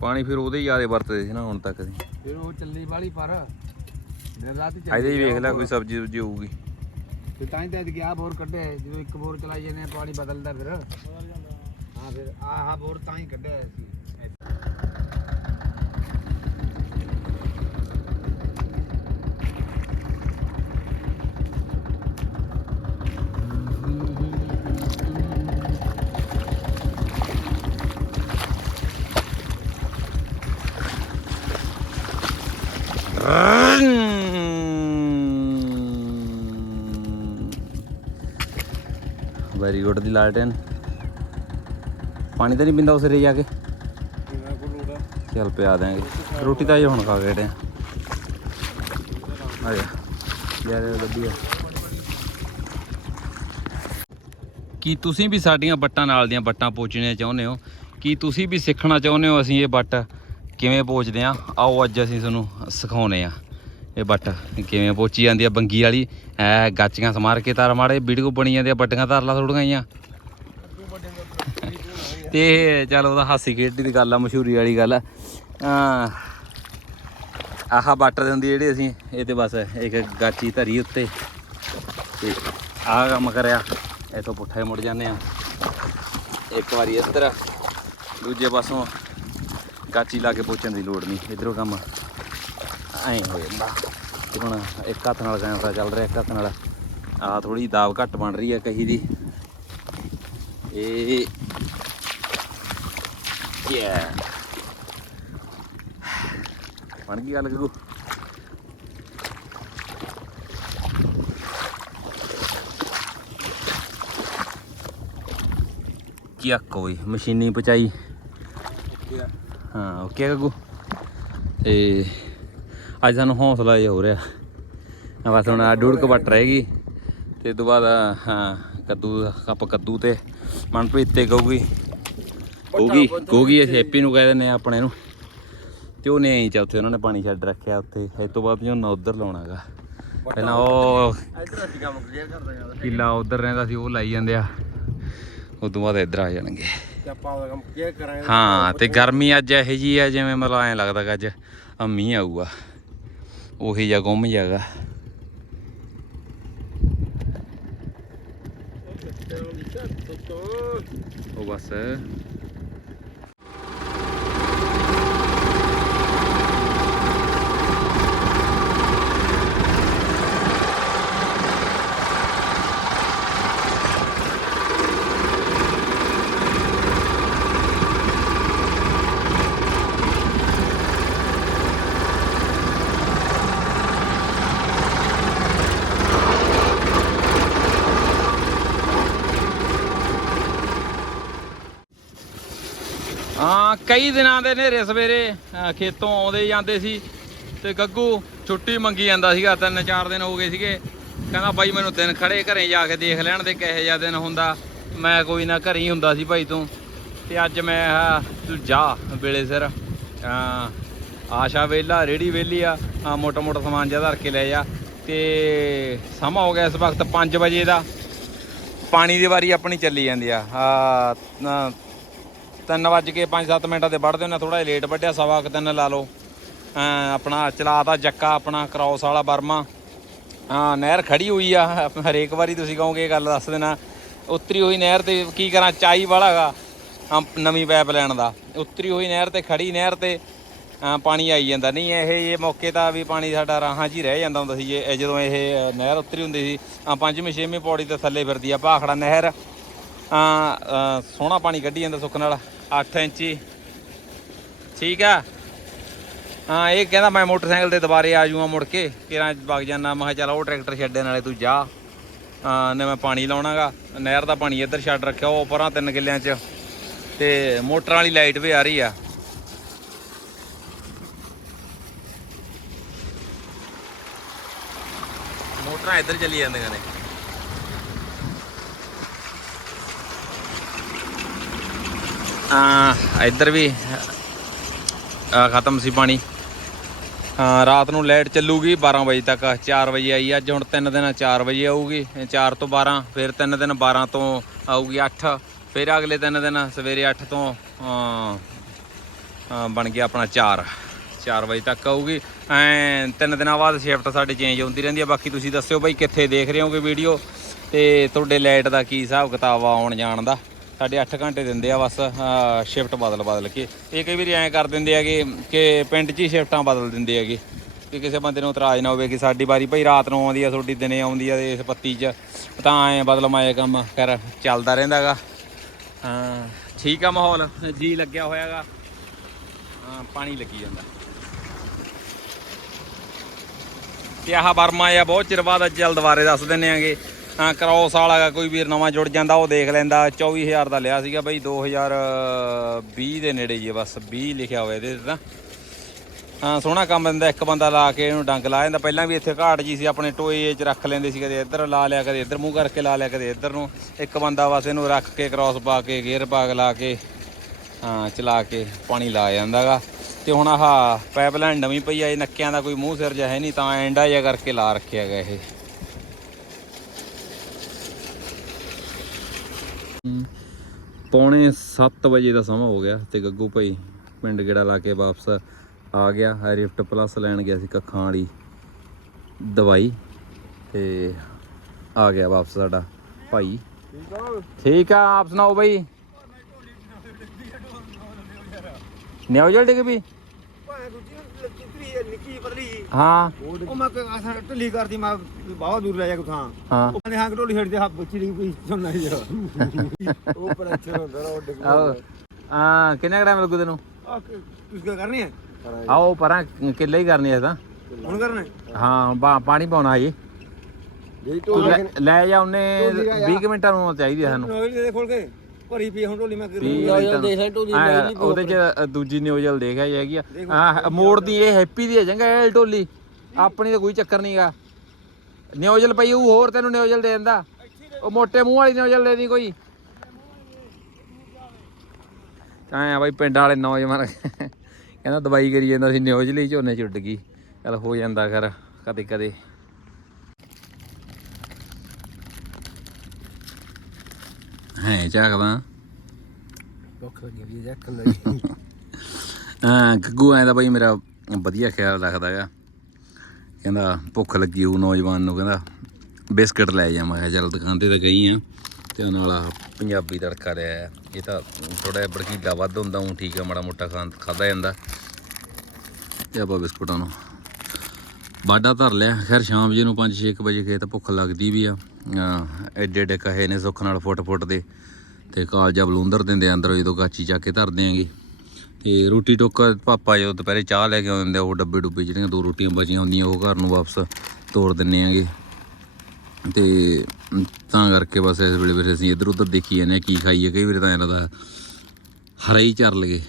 Speaker 1: ਪਾਣੀ ਫਿਰ ਉਹਦੇ ਹੀ ਜ਼ਿਆਦਾ ਵਰਤਦੇ ਸੀ ਨਾ ਹੁਣ ਤੱਕ ਅਸੀਂ
Speaker 2: ਫਿਰ ਉਹ ਚੱਲੀ ਵਾਲੀ ਪਰ ਦਿਨ ਰਾਤ ਹੀ
Speaker 1: ਇਹਦੇ ਹੀ ਵੇਖ ਲੈ ਕੋਈ ਸਬਜ਼ੀ ਸੁਬਜੀ ਹੋਊਗੀ।
Speaker 2: ਤੇ ਤਾਂ ਹੀ ਤਾਂ ਗਿਆ ਬੋਰ ਕੱਢਿਆ। ਜਦੋਂ ਇੱਕ ਬੋਰ ਚਲਾਈ ਜਾਂਦੇ ਆ, ਪਾਣੀ ਬਦਲਦਾ ਫਿਰ। ਹਾਂ ਫਿਰ ਆਹ ਬੋਰ ਤਾਂ ਹੀ ਕੱਢਿਆ ਸੀ।
Speaker 1: ਵੈਰੀ ਗੁੱਡ ਦੀ ਲਾਲਟਨ ਪਾਣੀ ਤਾਂ ਨਹੀਂ ਪਿੰਦਾ ਉਸਰੇ ਜਾ ਕੇ। ਚੱਲ ਪਿਆ ਦਾਂਗੇ ਰੋਟੀ ਤਾਂ ਅਜੇ ਹੁਣ ਖਾ ਕੇ ਹਟੇ ਆ। ਜਾ ਯਾਰ ਵਧੀਆ ਕੀ ਤੁਸੀਂ ਵੀ ਸਾਡੀਆਂ ਬੱਟਾਂ ਨਾਲ ਦੀਆਂ ਬੱਟਾਂ ਪੋਚਣੀਆਂ ਚਾਹੁੰਦੇ ਹੋ? ਕੀ ਤੁਸੀਂ ਵੀ ਸਿੱਖਣਾ ਚਾਹੁੰਦੇ ਹੋ ਅਸੀਂ ਇਹ ਬੱਟ? ਕਿਵੇਂ ਪੋਚਦੇ ਆ? ਆਓ ਅੱਜ ਅਸੀਂ ਤੁਹਾਨੂੰ ਸਿਖਾਉਨੇ ਆ। ਇਹ ਬੱਟ ਕਿਵੇਂ ਪੋਚੀ ਜਾਂਦੀ ਆ ਬੰਗੀ ਵਾਲੀ? ਐ ਗਾਚੀਆਂ ਸਮਾਰ ਕੇ ਤਾਰ ਮਾੜੇ, ਵੀਡੀਓ ਬਣੀ ਜਾਂਦੀ ਆ, ਬੱਟੀਆਂ ਧਰ ਲਾ ਥੋੜੀਆਂ ਜੀਆਂ ਤੇ ਚੱਲ ਉਹਦਾ ਹਾਸੀ ਖੇਡੀ ਦੀ ਗੱਲ ਆ, ਮਸ਼ਹੂਰੀ ਵਾਲੀ ਗੱਲ ਆ। ਆ ਆਹ ਬੱਟ ਦੇ ਹੁੰਦੀ ਜਿਹੜੀ ਅਸੀਂ, ਇਹ ਤੇ ਬਸ ਇੱਕ ਗਾਚੀ ਧਰੀ ਉੱਤੇ। ਤੇ ਆਹ ਕੰਮ ਕਰਿਆ, ਇਥੋਂ ਪੁੱਠੇ ਮੁੜ ਜਾਂਦੇ ਆ। ਇੱਕ ਵਾਰੀ ਇੱਧਰ, ਦੂਜੇ ਪਾਸੋਂ ਗਾਚੀ ਲਾ ਕੇ ਪੋਚਣ ਦੀ ਲੋੜ ਨਹੀਂ, ਇਧਰੋਂ ਕੰਮ। ਐਂ ਹੋ ਜਾਂਦਾ। ਤੇ ਹੁਣ ਇੱਕ ਹੱਥ ਨਾਲ ਕੈਮਰਾ ਚੱਲ ਰਿਹਾ ਇੱਕ ਹੱਥ ਨਾਲ। ਆ ਥੋੜੀ ਦਾਬ ਘੱਟ ਬਣ ਰਹੀ ਹੈ ਕਹੀ ਦੀ। ਇਹ ਯਾ। ਬਣ ਗਈ ਗੱਲ ਗੱਗੂ। ਕੀ ਆ ਕੋਈ ਮਸ਼ੀਨੀ ਪਚਾਈ। ਹਾਂ ਓਕੇ ਗੱਗੂ। ਤੇ ਅੱਜ ਸਾਨੂੰ ਹੌਸਲਾ ਜਿਹਾ ਹੋ ਰਿਹਾ। ਬਸ ਹੁਣ ਆ ਡੂੜ ਕਬੱਟ ਰਹੇਗੀ ਤੇ ਤੋਂ ਬਾਅਦ ਹਾਂ ਕੱਦੂ ਕੱਪ ਕੱਦੂ ਤੇ ਮਨਪ੍ਰੀਤ ਤੇ ਕਹੂਗੀ ਕਹੂਗੀ ਕਹੂਗੀ ਅਸੀਂ ਹੈਪੀ ਨੂੰ ਕਹਿ ਦਿੰਦੇ ਆ ਆਪਣੇ ਨੂੰ। ਤੇ ਉਹਨੇ ਐਂ ਚ ਉੱਥੇ ਉਹਨਾਂ ਨੇ ਪਾਣੀ ਛੱਡ ਰੱਖਿਆ ਉੱਥੇ। ਇਸ ਤੋਂ ਬਾਅਦ ਝੋਨਾ ਉਧਰ ਲਾਉਣਾਗਾ। ਪਹਿਲਾਂ ਉਹ
Speaker 2: ਇੱਧਰ ਅਸੀਂ ਕੰਮ ਕਲੀਅਰ ਕਰਦਾ ਜਾਂਦਾ
Speaker 1: ਕਿੱਲਾ ਉਧਰ ਰਹਿੰਦਾ ਸੀ ਉਹ ਲਾਈ ਜਾਂਦੇ ਆ। ਉਸ ਤੋਂ ਬਾਅਦ ਇੱਧਰ ਆ ਜਾਣਗੇ। ਹਾਂ ਤੇ ਗਰਮੀ ਅੱਜ ਇਹੋ ਜੀ ਆ ਜਿਵੇਂ ਮਤਲਬ ਐਂ ਲੱਗਦਾ ਕਿ ਅੱਜ ਮੀਂਹ ਆਊਗਾ। ਉਹੀ ਜਿਹਾ ਗੁੰਮ ਜਾਗਾ ਉਹ ਬਸ ਹਾਂ ਕਈ ਦਿਨਾਂ ਦੇ ਹਨੇਰੇ ਸਵੇਰੇ ਅਹ ਖੇਤੋਂ ਆਉਂਦੇ ਜਾਂਦੇ ਸੀ ਤੇ ਗੱਗੂ ਛੁੱਟੀ ਮੰਗੀ ਜਾਂਦਾ ਸੀਗਾ ਤਿੰਨ ਚਾਰ ਦਿਨ ਹੋ ਗਏ ਸੀਗੇ। ਕਹਿੰਦਾ ਬਾਈ ਮੈਨੂੰ ਦਿਨ ਖੜੇ ਘਰੇ ਜਾ ਕੇ ਦੇਖ ਲੈਣ ਦੇ ਕਿਹੋ ਜਿਹਾ ਦਿਨ ਹੁੰਦਾ। ਮੈਂ ਕੋਈ ਨਾ ਘਰੇ ਹੀ ਹੁੰਦਾ ਸੀ ਭਾਈ ਤੂੰ। ਤੇ ਅੱਜ ਮੈਂ ਆਹ, ਤੂੰ ਜਾ ਵੇਲੇ ਸਿਰ। ਆ ਆਸ਼ਾ ਵੇਲਾ ਰੇੜੀ ਵੇਲੀ ਆ ਆਹ ਮੋਟਾ ਮੋਟਾ ਸਮਾਨ ਜਿਹਾ ਧਰ ਕੇ ਲੈ ਜਾ। ਤੇ ਸਮਾਂ ਹੋ ਗਿਆ ਇਸ ਵਕਤ 5 ਵਜੇ ਦਾ। ਪਾਣੀ ਦੀ ਵਾਰੀ ਆਪਣੀ ਚੱਲੀ ਜਾਂਦੀ ਆ। ਆ ਤਿੰਨ ਵੱਜ ਕੇ 5-7 ਮਿੰਟਾਂ ਤੇ ਵੱਢਦੇ ਨੇ ਥੋੜਾ ਜਿਹਾ ਲੇਟ ਵੱਢਿਆ, ਸਵਾ ਕੁ ਤਿੰਨ ਲਾ ਲਓ। ਅਮ ਆਪਣਾ ਚਲਾਤਾ ਜੱਕਾ, ਆਪਣਾ ਕ੍ਰਾਸ ਵਾਲਾ ਬਰਮਾ ਹਾਂ, ਨਹਿਰ ਖੜੀ ਹੋਈ ਆ, ਹਰੇਕ ਵਾਰੀ ਤੁਸੀਂ ਕਹੋਗੇ ਇਹ ਗੱਲ ਦੱਸ ਦੇਣਾ। ਉਤਰੀ ਹੋਈ ਨਹਿਰ ਤੇ ਕੀ ਕਰਾਂ, ਚਾਈ ਵਾਲਾਗਾ ਨਵੀਂ ਪਾਈਪ ਲੈਣ ਦਾ। ਉਤਰੀ ਹੋਈ ਨਹਿਰ ਤੇ ਖੜੀ ਨਹਿਰ ਤੇ ਪਾਣੀ ਆਈ ਜਾਂਦਾ। ਨਹੀਂ, ਇਹ ਇਹ ਮੌਕੇ ਤਾਂ ਵੀ ਪਾਣੀ ਸਾਡਾ ਰਾਹਾਂ 'ਚ ਹੀ ਰਹਿ ਜਾਂਦਾ ਹੁੰਦਾ ਸੀ ਜੇ ਇਹ ਜਦੋਂ ਇਹ ਨਹਿਰ ਉਤਰੀ ਹੁੰਦੀ ਸੀ ਪੰਜਵੀਂ, ਛੇਵੀਂ ਪੌੜੀ ਤੇ ਥੱਲੇ ਫਿਰਦੀ ਆ, ਭਾਖੜਾ ਨਹਿਰ। ਆ ਸੋਹਣਾ ਪਾਣੀ ਕੱਢੀ ਜਾਂਦਾ ਸੁੱਕ ਨਾਲ 8 ਇੰਚੀ। ਠੀਕ ਆ? ਹਾਂ ਇਹ ਕਹਿੰਦਾ ਮੈਂ ਮੋਟਰਸਾਈਕਲ ਤੇ ਦੁਬਾਰੇ ਆ ਜਾਊਂਗਾ ਮੁੜ ਕੇ। ਕਿਰਾਂ ਵਗ ਜਾਣਾ ਮੈਂ ਕਿਹਾ ਚੱਲ ਉਹ ਟਰੈਕਟਰ ਛੱਡਣ ਨਾਲੇ ਤੂੰ ਜਾ। ਨੇ ਮੈਂ ਪਾਣੀ ਲਾਉਣਾਗਾ। ਨਹਿਰ ਦਾ ਪਾਣੀ ਇੱਧਰ ਛੱਡ ਰੱਖਿਆ, ਉਹ ਪਰਾਂ ਤਿੰਨ ਕਿੱਲਿਆਂ 'ਚ। ਤੇ ਮੋਟਰਾਂ ਵਾਲੀ ਲਾਈਟ ਵੀ ਆ ਰਹੀ ਆ। ਮੋਟਰਾਂ ਇੱਧਰ ਚੱਲੀ ਜਾਂਦੀਆਂ ਨੇ। ਇੱਧਰ ਵੀ ਖਤਮ ਸੀ ਪਾਣੀ। ਰਾਤ ਨੂੰ ਲਾਈਟ ਚੱਲੂਗੀ 12 ਵਜੇ ਤੱਕ 4 ਵਜੇ ਆਈ, ਅੱਜ ਹੁਣ 3 ਦਿਨ 4 ਵਜੇ ਆਊਗੀ 4 ਤੋਂ 12 ਫਿਰ 3 ਦਿਨ 12 ਤੋਂ ਆਊਗੀ 8 ਫਿਰ ਅਗਲੇ 3 ਦਿਨ, ਸਵੇਰੇ 8 ਤੋਂ ਬਣ ਗਿਆ ਆਪਣਾ 4 4 ਵਜੇ ਤੱਕ ਆਊਗੀ। ਐ, ਤਿੰਨ ਦਿਨਾਂ ਬਾਅਦ ਸ਼ਿਫਟ ਸਾਡੇ ਚੇਂਜ ਹੁੰਦੀ ਰਹਿੰਦੀ ਹੈ ਬਾਕੀ ਤੁਸੀਂ ਦੱਸਿਓ ਬਾਈ, ਕਿੱਥੇ ਦੇਖ ਰਹੇ ਹੋਗੇ ਵੀਡੀਓ ਤੇ ਤੁਹਾਡੇ ਲਾਈਟ ਦਾ ਕੀ ਹਿਸਾਬ ਕਿਤਾਬ ਆ ਆਉਣ ਜਾਣ ਦਾ। ਸਾਡੇ 8 ਘੰਟੇ ਦਿੰਦੇ ਆ ਬਸ ਸ਼ਿਫਟ ਬਦਲ ਬਦਲ ਕੇ। ਇਹ ਕਈ ਵਾਰੀ ਐਂ ਕਰ ਦਿੰਦੇ ਹੈਗੇ ਕਿ ਪਿੰਡ 'ਚ ਹੀ ਸ਼ਿਫਟਾਂ ਬਦਲ ਦਿੰਦੇ ਹੈਗੇ। ਕਿ ਕਿਸੇ ਬੰਦੇ ਨੂੰ ਇਤਰਾਜ਼ ਨਾ ਹੋਵੇ ਕਿ ਸਾਡੀ ਵਾਰੀ ਭਾਈ ਰਾਤ ਨੂੰ ਆਉਂਦੀ ਆ, ਤੁਹਾਡੀ ਦਿਨੇ ਆਉਂਦੀ ਆ ਇਸ ਪੱਤੀ 'ਚ, ਤਾਂ ਐ ਬਦਲ ਮਾਏ ਕੰਮ ਕਰ ਚੱਲਦਾ ਰਹਿੰਦਾਗਾ। ਹਾਂ, ਠੀਕ ਆ ਮਾਹੌਲ, ਜੀ ਲੱਗਿਆ ਹੋਇਆਗਾ। ਹਾਂ, ਪਾਣੀ ਲੱਗੀ ਜਾਂਦਾ। ਤੇ ਆਹ ਬਰਮਾ ਆ, ਬਹੁਤ ਚਿਰ ਬਾਅਦ ਅੱਜ ਚੱਲ ਦੁਬਾਰੇ ਦੱਸ ਦਿੰਨੇ ਆਂਗੇ। ਹਾਂ, ਕ੍ਰੋਸ ਵਾਲਾ ਗਾ ਕੋਈ ਵੀਰ ਨਵਾਂ ਜੁੜ ਜਾਂਦਾ, ਉਹ ਦੇਖ ਲੈਂਦਾ। 24000 ਦਾ ਲਿਆ ਸੀਗਾ ਬਈ 2020 ਦੇ ਨੇੜੇ ਜੀ ਬਸ 20 ਲਿਖਿਆ ਹੋਇਆ ਇਹਦੇ ਤੇ ਤਾਂ। ਹਾਂ, ਸੋਹਣਾ ਕੰਮ ਦਿੰਦਾ, ਇੱਕ ਬੰਦਾ ਲਾ ਕੇ ਇਹਨੂੰ ਡੰਗ ਲਾ ਜਾਂਦਾ। ਪਹਿਲਾਂ ਵੀ ਇੱਥੇ ਘਾਟ ਜੀ ਸੀ, ਆਪਣੇ ਟੋਏ 'ਚ ਰੱਖ ਲੈਂਦੇ ਸੀ ਕਦੇ ਇੱਧਰ, ਲਾ ਲਿਆ ਕਦੇ ਇੱਧਰ, ਮੂੰਹ ਕਰਕੇ ਲਾ ਲਿਆ ਕਦੇ ਇੱਧਰ ਨੂੰ। ਇੱਕ ਬੰਦਾ ਬਸ ਇਹਨੂੰ ਰੱਖ ਕੇ, ਕ੍ਰੋਸ ਪਾ ਕੇ, ਗੇਅਰ ਪਾ ਕੇ ਲਾ ਕੇ, ਹਾਂ, ਚਲਾ ਕੇ ਪਾਣੀ ਲਾ ਜਾਂਦਾਗਾ। ਤੇ ਹੁਣ ਆਹ ਪਾਈਪਲਾਈਨ ਨਵੀਂ ਪਈ ਆ, ਇਹ ਨੱਕਿਆਂ ਦਾ ਕੋਈ ਮੂੰਹ ਸਿਰ ਜਿਹਾ ਹੈ ਨਹੀਂ, ਤਾਂ ਐਂਡਾ ਜਿਹਾ ਕਰਕੇ ਲਾ ਰੱਖਿਆ ਗਿਆ ਇਹ। ਪੌਣੇ 7 ਵਜੇ ਦਾ ਸਮਾਂ ਹੋ ਗਿਆ ਤੇ ਗੱਗੂ ਭਾਈ ਪਿੰਡ ਗੇੜਾ ਲਾ ਕੇ ਵਾਪਸ ਆ ਗਿਆ। ਰਿਫਟ ਪਲੱਸ ਲੈਣ ਗਿਆ ਸੀ ਕੱਖਾਂ ਵਾਲੀ ਦਵਾਈ ਤੇ ਆ ਗਿਆ ਵਾਪਸ ਸਾਡਾ ਭਾਈ। ਠੀਕ ਆ, ਆਪ ਸੁਣਾਓ ਭਾਈ ਨਿਊਜ਼ਲ ਡਿੱਗ ਵੀ
Speaker 2: ਭਾਵੇਂ ਚਿੱਤਰੀ ਨਿੱਕੀ ਪਤਲੀ
Speaker 1: ਹਾਂ।
Speaker 2: ਉਹ ਮੈਂ ਅਸਾਂ ਢਿੱਲੀ ਕਰਦੀ ਮੈਂ ਬਹੁਤ ਦੂਰ ਲੈ ਜਾ ਕੋ ਥਾਂ।
Speaker 1: ਹਾਂ।
Speaker 2: ਉਹ ਕਹਿੰਦੇ ਹਾਂ ਕਿ ਢੋਲੀ ਛੱਡ ਦੇ ਹੱਥ ਬੱਚੀ ਦੀ ਕੋਈ ਸੁਣਨਾ ਹੀ ਜਾ। ਉਹ ਪ੍ਰੈਸ਼ਰ ਹੁੰਦਾ ਨਾ ਉਹ ਡਿੱਗ
Speaker 1: ਆਓ। ਆ। ਕਿੰਨਾ ਟਾਈਮ ਲੱਗੂ ਤੈਨੂੰ?
Speaker 2: ਆ ਤੁਸੀਂ ਕੀ ਕਰਨੀ ਹੈ?
Speaker 1: ਆਓ ਪਰਾਂ ਕਿੱਲੇ ਹੀ ਕਰਨੀ ਐ ਤਾਂ।
Speaker 2: ਹੁਣ ਕਰਨਾ ਹੈ?
Speaker 1: ਪਾਣੀ ਪਾਉਣਾ ਜੀ
Speaker 2: ਜਿਹੜੀ
Speaker 1: ਤੂੰ ਲੈ- ਜਾ ਉਹਨੇ 20 ਕੁ ਮਿੰਟਾਂ ਨੂੰ ਚਾਹੀਦੀ ਸਾਨੂੰ।
Speaker 2: ਨੋਇਲ ਦੇ ਖੋਲ ਕੇ। ਭਰੀ ਪਈ ਹੁਣ ਢੋਲੀ ਮੈਂ ਕਰ
Speaker 1: 20 ਮਿੰਟਾਂ ਨੂੰ। ਹਾਂ, ਉਹਦੇ ਚ ਦੂਜੀ ਨਿਊਜ਼ਲ ਦੇਖਿਆ ਜਾਏਗੀ ਆ। ਮੋੜ ਦੀ ਇਹ ਹੈਪੀ ਦੀ ਹੈ ਜੰਗਾ ਇਹ ਢੋਲੀ। ਆਪਣੀ ਤਾਂ ਕੋਈ ਚੱਕਰ ਨਹੀਂਗਾ ਨਿਊਜ਼ਲ ਪਈ ਉਹ ਹੋਰ ਤੈਨੂੰ ਨਿਊਜ਼ਲ ਦੇ। ਦਿੰਦਾ ਉਹ ਮੋਟੇ ਮੂੰਹ ਵਾਲੀ ਨਿਊਜ਼ਲ ਦੇ ਦੀ ਕੋਈ। ਆਇਆ ਬਾਈ ਪਿੰਡ ਵਾਲੇ ਨੌਜਵਾਨ ਕਹਿੰਦਾ ਦਵਾਈ ਕਰੀ ਜਾਂਦਾ ਸੀ ਨਿਊਜ਼ਲ ਹੀ ਝੋਨੇ ਚ ਉੱਡ ਗਈ। ਚੱਲ ਹੋ ਜਾਂਦਾ ਕਰ ਕਦੇ ਕਦੇ ਹੈ ਝਾਕਦਾ
Speaker 2: ਭੁੱਖ ਲੱਗੀ ਵੀ
Speaker 1: ਹਾਂ ਗੱਗੂ ਐਂ ਤਾਂ ਬਈ ਮੇਰਾ ਵਧੀਆ ਖਿਆਲ ਰੱਖਦਾ ਹੈਗਾ ਕਹਿੰਦਾ ਭੁੱਖ ਲੱਗੀ ਉਹ ਨੌਜਵਾਨ ਨੂੰ ਕਹਿੰਦਾ ਬਿਸਕਟ ਲੈ ਜਾ ਮੈਂ ਕਿਹਾ ਚੱਲ ਦੁਕਾਨ ਤੇ ਤਾਂ ਗਈ ਆ ਤੇ ਨਾਲ ਆਹ ਪੰਜਾਬੀ ਤੜਕਾ ਲਿਆ ਇਹ ਤਾਂ ਥੋੜਾ ਬੜਕੀਲਾ ਵੱਧ ਹੁੰਦਾ ਉਹ ਠੀਕ ਆ ਮਾੜਾ ਮੋਟਾ ਖਾਂ ਖਾਦਾ ਜਾਂਦਾ ਤੇ ਆਪਾਂ ਬਿਸਕੁਟਾਂ ਨੂੰ ਬਾਡਾ ਧਰ ਲਿਆ। ਖੈਰ, ਸ਼ਾਮ ਜੇ ਨੂੰ 5-6 ਵਜੇ ਗਏ ਤਾਂ ਭੁੱਖ ਲੱਗਦੀ ਵੀ ਆ। ਅਹ ਐਡੇ ਐਡੇ ਕਹੇ ਨੇ ਸੁੱਖ ਨਾਲ ਫੁੱਟ ਫੁੱਟ ਦੇ। ਤੇ ਕਾਲਜਾ ਬਲੂੰਦਰ ਦਿੰਦੇ ਆ ਅੰਦਰ ਜਦੋਂ ਗਾਚੀ ਚੱਕ ਕੇ ਧਰਦੇ ਦਿਆਂਗੇ ਤੇ ਰੋਟੀ ਟੋਕਾ ਪਾਪਾ ਜੋ ਦੁਪਹਿਰੇ ਚਾਹ ਲੈ ਕੇ ਆਉਂਦੇ ਆ, ਉਹ ਡੱਬੇ ਡੁੱਬੇ ਜਿਹੜੀਆਂ ਦੋ ਰੋਟੀਆਂ ਬਚੀਆਂ ਹੁੰਦੀਆਂ, ਉਹ ਘਰ ਨੂੰ ਵਾਪਸ ਤੋੜ ਦਿੰਨੇ ਆਂਗੇ। ਤੇ ਤਾਂ ਕਰਕੇ ਬਸ ਇਸ ਵੇਲੇ ਫਿਰ ਅਸੀਂ ਇੱਧਰ ਉੱਧਰ ਦੇਖੀ ਜਾਂਦੇ ਹਾਂ ਕੀ ਖਾਈਏ। ਕਈ ਵਾਰੀ ਤਾਂ ਇਹਨਾਂ ਦਾ ਹਰਾ ਹੀ ਚੱਲ ਲਗੇ।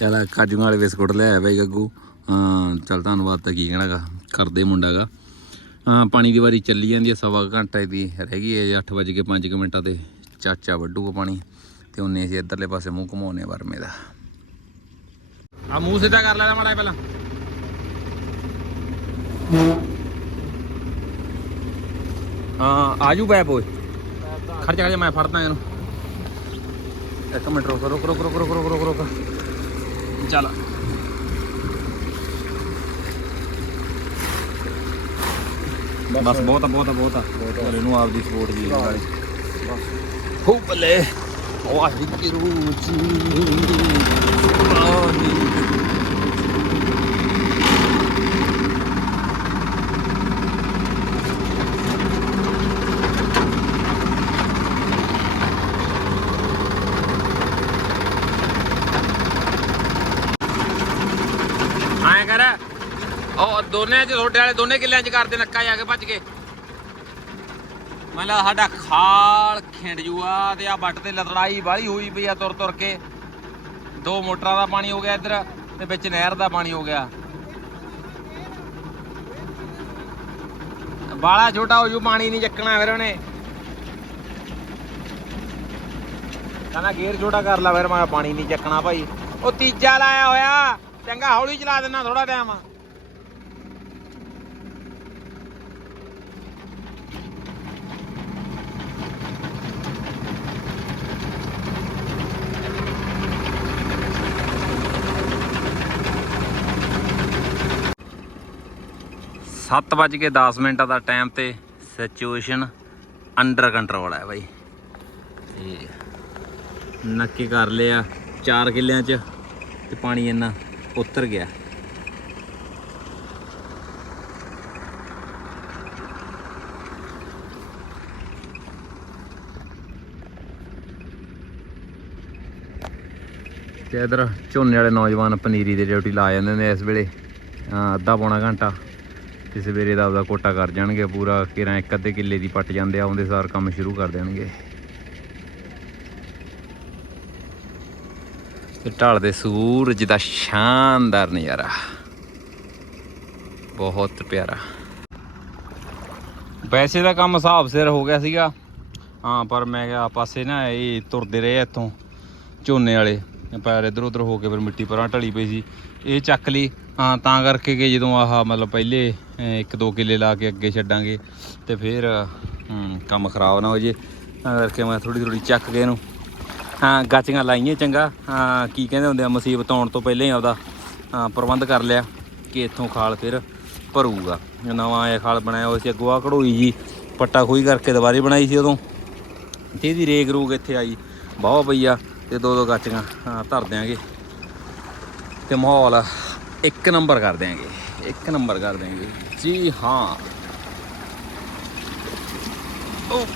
Speaker 1: ਚਲ ਕਾਜੂਆਂ ਵਾਲੇ ਬਿਸਕੁਟ ਲੈ ਆਇਆ ਬਾਈ ਗੱਗੂ। ਚਲ ਧੰਨਵਾਦ ਤਾਂ ਕੀ ਕਹਿਣਾਗਾ, ਕਰਦੇ ਮੁੰਡਾਗਾ। ਪਾਣੀ ਦੀ ਵਾਰੀ ਚੱਲੀ ਜਾਂਦੀ ਹੈ ਸਵਾ ਘੰਟਾ ਦੀ ਰਹਿ ਗਈ ਹੈ 8:05 ਮਿੰਟਾਂ ਤੇ ਚਾਚਾ ਵੱਡੂਗਾ ਪਾਣੀ। ਤੇ ਉਹਨੇ ਅਸੀਂ ਇੱਧਰਲੇ ਪਾਸੇ ਮੂੰਹ ਘਮਾਉਨੇ ਵਰਮੇ ਦਾ। ਆ ਮੂੰਹ ਸਿੱਧਾ ਕਰ ਲੈਦਾ ਮਾੜਾ ਪਹਿਲਾਂ। ਹਾਂ, ਆਜੂ ਬੈਪ ਓਏ। ਖਰਚਾ ਖਰਚਾ ਮੈਂ ਫੜਦਾ ਇਹਨੂੰ। ਇੱਕ ਮਿੰਟ ਰੁਕ ਰੁਕ ਰੁਕ ਰੁਕ ਰੁਕ ਰੁਕ ਰੁਕ। ਚੱਲ। ਬਸ। ਬਹੁਤ ਆ ਬਹੁਤ ਆ ਬਹੁਤ ਆ। ਚਲ ਇਹਨੂੰ ਆਪਦੀ ਸਪੋਰਟ ਦੀ ਨਾਲੇ ਹੋ ਬੱਲੇ ਵਾਹਿਗੁਰੂ ਜੀ। ਆਮੀਨ ਦੋਨੇ ਚ, ਤੁਹਾਡੇ ਵਾਲੇ ਦੋਨੇ ਕਿੱਲਿਆਂ ਚ ਕਰਦੇ ਨੱਕਾ ਜਾ ਕੇ ਭੱਜ ਕੇ। ਮਤਲਬ ਸਾਡਾ ਖਾਲ ਖਿੰਡ ਜੂਆ ਤੇ ਆ ਵੱਟ ਤੇ ਲੜਾਈ ਵਾਲੀ ਹੋਈ ਪਈ ਆ ਤੁਰ ਤੁਰ ਕੇ। ਦੋ ਮੋਟਰਾਂ ਦਾ ਪਾਣੀ ਹੋ ਗਿਆ ਇੱਧਰ, ਤੇ ਵਿੱਚ ਨਹਿਰ ਦਾ ਪਾਣੀ ਹੋ ਗਿਆ। ਬਾਲਾ ਛੋਟਾ ਹੋ ਜੂ, ਪਾਣੀ ਨਹੀਂ ਚੱਕਣਾ ਫਿਰ ਉਹਨੇ। ਕਹਿੰਦਾ ਗੇਰ ਛੋਟਾ ਕਰ ਲਾ ਫਿਰ, ਮੈਂ ਪਾਣੀ ਨਹੀਂ ਚੱਕਣਾ ਭਾਈ। ਉਹ ਤੀਜਾ ਲਾਇਆ ਹੋਇਆ, ਚੰਗਾ ਹੌਲੀ ਚਲਾ ਦੇਣਾ ਥੋੜਾ ਟਾਈਮ ਸੱਤ ਵੱਜ ਕੇ 10 ਮਿੰਟਾਂ ਦਾ ਟਾਈਮ ਤੇ ਸਿਚੁਏਸ਼ਨ ਅੰਡਰ ਕੰਟਰੋਲ ਹੈ ਬਾਈ। ਤੇ ਨੱਕੇ ਕਰ ਲਿਆ 4 ਕਿੱਲਿਆਂ 'ਚ ਤੇ ਪਾਣੀ ਇੰਨਾ ਉਤਰ ਗਿਆ। ਤੇ ਇਧਰ ਝੋਨੇ ਵਾਲੇ ਨੌਜਵਾਨ ਪਨੀਰੀ ਦੀ ਡਿਊਟੀ ਲਾ ਜਾਂਦੇ ਨੇ ਇਸ ਵੇਲੇ। ਅੱਧਾ ਪੌਣਾ ਘੰਟਾ। ਤੇ ਸਵੇਰੇ ਦਾ ਆਪਦਾ ਕੋਟਾ ਕਰ ਜਾਣਗੇ ਪੂਰਾ ਕਿਰਾਂ ਇੱਕ ਅੱਧੇ ਕਿੱਲੇ ਦੀ ਪੱਟ ਜਾਂਦੇ ਆ ਉਹਦੇ ਸਾਰ ਕੰਮ ਸ਼ੁਰੂ ਕਰ ਦੇਣਗੇ। ਤੇ ਢਲਦੇ ਸੂਰਜ ਦਾ ਸ਼ਾਨਦਾਰ ਨਜ਼ਾਰਾ। ਬਹੁਤ ਪਿਆਰਾ। ਵੈਸੇ ਦਾ ਕੰਮ ਹਿਸਾਬ ਸਿਰ ਹੋ ਗਿਆ ਸੀਗਾ। ਹਾਂ, ਪਰ ਮੈਂ ਕਿਹਾ ਪਾਸੇ ਨਾ ਇਹ ਤੁਰਦੇ ਰਹੇ ਇੱਥੋਂ ਝੋਨੇ ਵਾਲੇ। ਪੈਰ ਇਧਰ ਉਧਰ ਹੋ ਕੇ ਫਿਰ ਮਿੱਟੀ ਪਰਾਂ ਢਲੀ ਪਈ ਸੀ। ਇਹ ਚੱਕ ਲਈ। ਹਾਂ ਤਾਂ ਕਰਕੇ ਕਿ ਜਦੋਂ ਆਹ ਮਤਲਬ ਪਹਿਲੇ ਅਹ, ਇੱਕ ਦੋ ਕਿੱਲੇ ਲਾ ਕੇ ਅੱਗੇ ਛੱਡਾਂਗੇ ਤੇ ਫਿਰ ਕੰਮ ਖਰਾਬ ਨਾ ਹੋ ਜੇ। ਤਾਂ ਕਰਕੇ ਮੈਂ ਥੋੜੀ ਥੋੜੀ ਚੱਕ ਕੇ ਇਹਨੂੰ ਹਾਂ ਗਾਚੀਆਂ ਲਾਈਆਂ ਚੰਗਾ। ਹਾਂ ਕੀ ਕਹਿੰਦੇ ਹੁੰਦੇ ਆ ਮੁਸੀਬਤ ਆਉਣ ਤੋਂ ਪਹਿਲਾਂ ਹੀ ਆਪਦਾ ਪ੍ਰਬੰਧ ਕਰ ਲਿਆ ਕਿ ਇੱਥੋਂ ਖਾਲ ਫਿਰ ਭਰੂਗਾ। ਨਵਾਂ ਇਹ ਖਾਲ ਬਣਾਇਆ ਹੋਇਆ ਸੀ ਅਗਵਾ ਕਢੋਈ ਜੀ ਪੱਟਾ ਖੋਈ ਕਰਕੇ ਦੁਬਾਰੇ ਬਣਾਈ ਸੀ ਉਦੋਂ। ਤੇ ਇਹਦੀ ਰੇਗ ਰੂਗ ਇੱਥੇ ਆਈ ਬਹੁਤ ਪਈ ਤੇ ਦੋ ਦੋ ਗਾਚੀਆਂ ਧਰ ਦਿਆਂਗੇ। ਤੇ ਮਾਹੌਲ ਇੱਕ ਨੰਬਰ ਕਰ ਦਿਆਂਗੇ, ਇੱਕ ਨੰਬਰ ਕਰ ਦਿਆਂਗੇ। ਜੀ ਹਾਂ। ਓ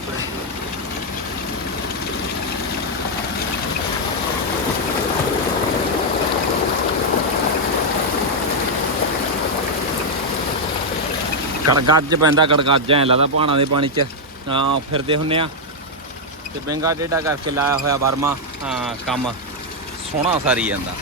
Speaker 1: ਕੜਗੱਜ ਪੈਂਦਾ, ਕੜਗੱਜ ਐ ਲੱਗਦਾ, ਪਹਾੜਾਂ ਦੇ ਪਾਣੀ 'ਚ। ਫਿਰਦੇ ਹੁੰਨੇ ਆ। ਤੇ ਬੈਂਗਾ ਡੇਡਾ ਕਰਕੇ ਲਾਇਆ ਹੋਇਆ ਵਰਮਾ। ਹਾਂ ਕੰਮ ਸੋਹਣਾ ਸਾਰੀ ਜਾਂਦਾ।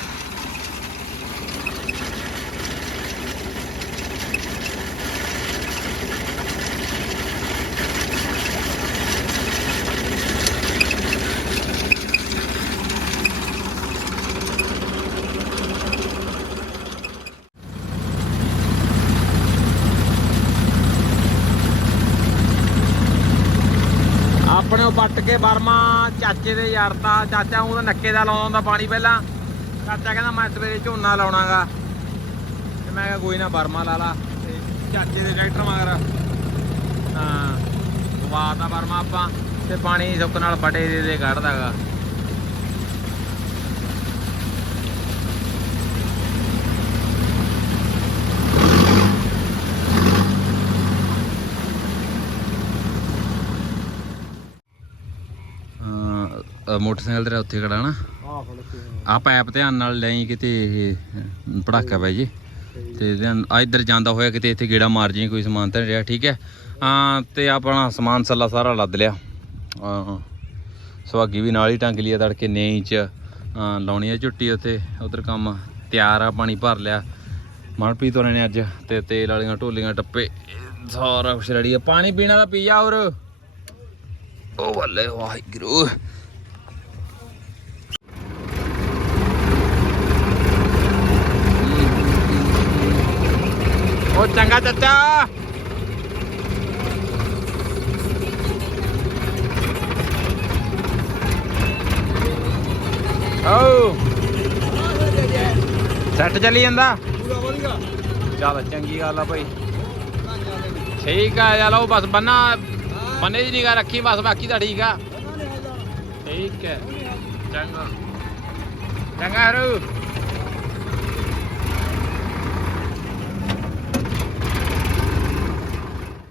Speaker 1: ਆਪਣੇ ਪੱਟ ਕੇ ਵਰਮਾ, ਚਾਚੇ ਦੇ ਯਾਰ ਦਾ ਚਾਚਾ ਉਹਦਾ ਨੱਕੇ ਦਾ ਲਾਉਂਦਾ ਹੁੰਦਾ ਪਾਣੀ ਪਹਿਲਾਂ। ਚਾਚਾ ਕਹਿੰਦਾ ਮੈਂ ਸਵੇਰੇ ਝੋਨਾ ਲਾਉਣਾਗਾ। ਤੇ ਮੈਂ ਕਿਹਾ ਕੋਈ ਨਾ ਵਰਮਾ ਲਾ ਲਾ, ਤੇ ਚਾਚੇ ਦੇ ਟਰੈਕਟਰ ਮਗਰ। ਹਾਂ ਵਾਤਾ ਵਰਮਾ ਆਪਾਂ, ਤੇ ਪਾਣੀ ਸੁੱਕ ਨਾਲ ਬੜੇ ਦੇ ਦੇ ਕੱਢਦਾਗਾ। ਮੋਟਰਸਾਈਕਲ ਤੇਰਾ ਉੱਥੇ ਖੜਾ ਨਾ?
Speaker 2: ਆਹ ਫੜ ਕੇ
Speaker 1: ਆ ਪੈਪ ਧਿਆਨ ਨਾਲ ਲਈ ਕਿਤੇ ਇਹ ਪੜਾਕਾ ਪੈ ਜੇ। ਤੇ ਧਿਆਨ- ਆ ਇੱਧਰ ਜਾਂਦਾ ਹੋਇਆ ਕਿਤੇ ਇੱਥੇ ਗੇੜਾ ਮਾਰ ਜੀ ਕੋਈ ਸਮਾਨ ਤਾਂ ਨਹੀਂ ਰਿਹਾ ਠੀਕ ਹੈ? ਹਾਂ ਤੇ ਆਪਣਾ ਸਮਾਨ ਸੱਲਾ ਸਾਰਾ ਲੱਦ ਲਿਆ। ਹਾਂ ਸਵਾਗੀ ਵੀ ਨਾਲ ਹੀ ਟੰਗ ਲਿਆ ਤੜਕੇ ਨੇਈ ਚ। ਲਾਉਣੀ ਆ ਝੁੱਟੀ ਉੱਥੇ ਉਧਰ ਕੰਮ। ਤਿਆਰ ਆ ਪਾਣੀ ਭਰ ਲਿਆ। ਮਨਪ੍ਰੀਤ ਹੋਰਾਂ ਨੇ ਅੱਜ ਤੇ ਤੇਲ ਵਾਲੀਆਂ ਢੋਲੀਆਂ ਟੱਪੇ। ਸਾਰਾ ਕੁਛ ਰੈਡੀ ਆ। ਪਾਣੀ ਪੀਣਾ ਦਾ ਪੀ ਜਾ ਹੋਰ। ਉਹ ਬੱਲੇ ਵਾਹਿਗੁਰੂ। ਉਹ ਚੰਗਾ ਚਾਚਾ। ਓ ਸੈੱਟ ਚੱਲੀ ਜਾਂਦਾ।
Speaker 2: ਪੂਰਾ ਵਧੀਆ
Speaker 1: ਚੱਲ ਚੰਗੀ ਗੱਲ ਆ ਭਾਈ ਠੀਕ ਆ, ਚਲੋ ਬਸ ਬੰਨਾ, ਬੰਨੇ ਦੀ ਨਿਗਾਹ ਰੱਖੀ, ਬਸ ਬਾਕੀ ਤਾਂ ਠੀਕ ਆ। ਠੀਕ ਹੈ। ਚੰਗਾ। ਚੰਗਾ ਰੂ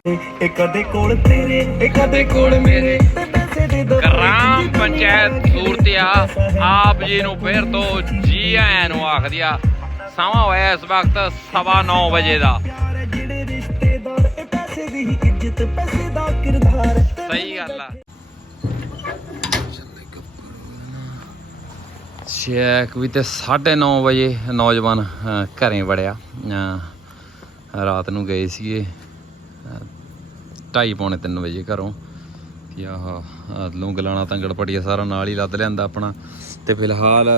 Speaker 3: ਕਦੇ ਕੋਲ ਤੇਰੇ ਕਦੇ ਕੋਲ ਮੇਰੇ। ਤੇ ਪੈਸੇ ਦੇ ਦੋ
Speaker 1: ਗ੍ਰਾਮ ਪੰਚਾਇਤ ਸੂਰਤਿਆ ਆਪ ਜੀ ਨੂੰ ਫਿਰ ਤੋਂ ਜੀ ਆਇਆਂ ਨੂੰ ਆਖਦੀ ਆ। ਸਮਾਂ ਹੋਇਆ ਇਸ ਵਕਤ ਸਵਾ 9 ਵਜੇ ਦਾ।
Speaker 3: ਯਾਰ ਜਿਹੜੇ ਰਿਸ਼ਤੇਦਾਰ ਇਹ ਪੈਸੇ ਦੀ ਹੀ ਇੱਜ਼ਤ ਪੈਸੇ ਦਾ ਕਿਰਦਾਰ।
Speaker 1: ਸਹੀ ਗੱਲ ਆ। ਸ਼ੇਖ ਵੀ ਤੇ 9:30 ਵਜੇ ਨੌਜਵਾਨ ਘਰੇ ਵੜਿਆ। ਰਾਤ ਨੂੰ ਗਏ ਸੀਗੇ। 2:30 ਪੌਣੇ 3 ਵਜੇ ਘਰੋਂ। ਕਿ ਆਹ ਆਹ ਲੂੰਗ ਲਾਣਾ ਤੰਗੜ ਪਟੀਆ ਸਾਰਾ ਨਾਲ ਹੀ ਲੱਦ ਲਿਆਂਦਾ ਆਪਣਾ। ਤੇ ਫਿਲਹਾਲ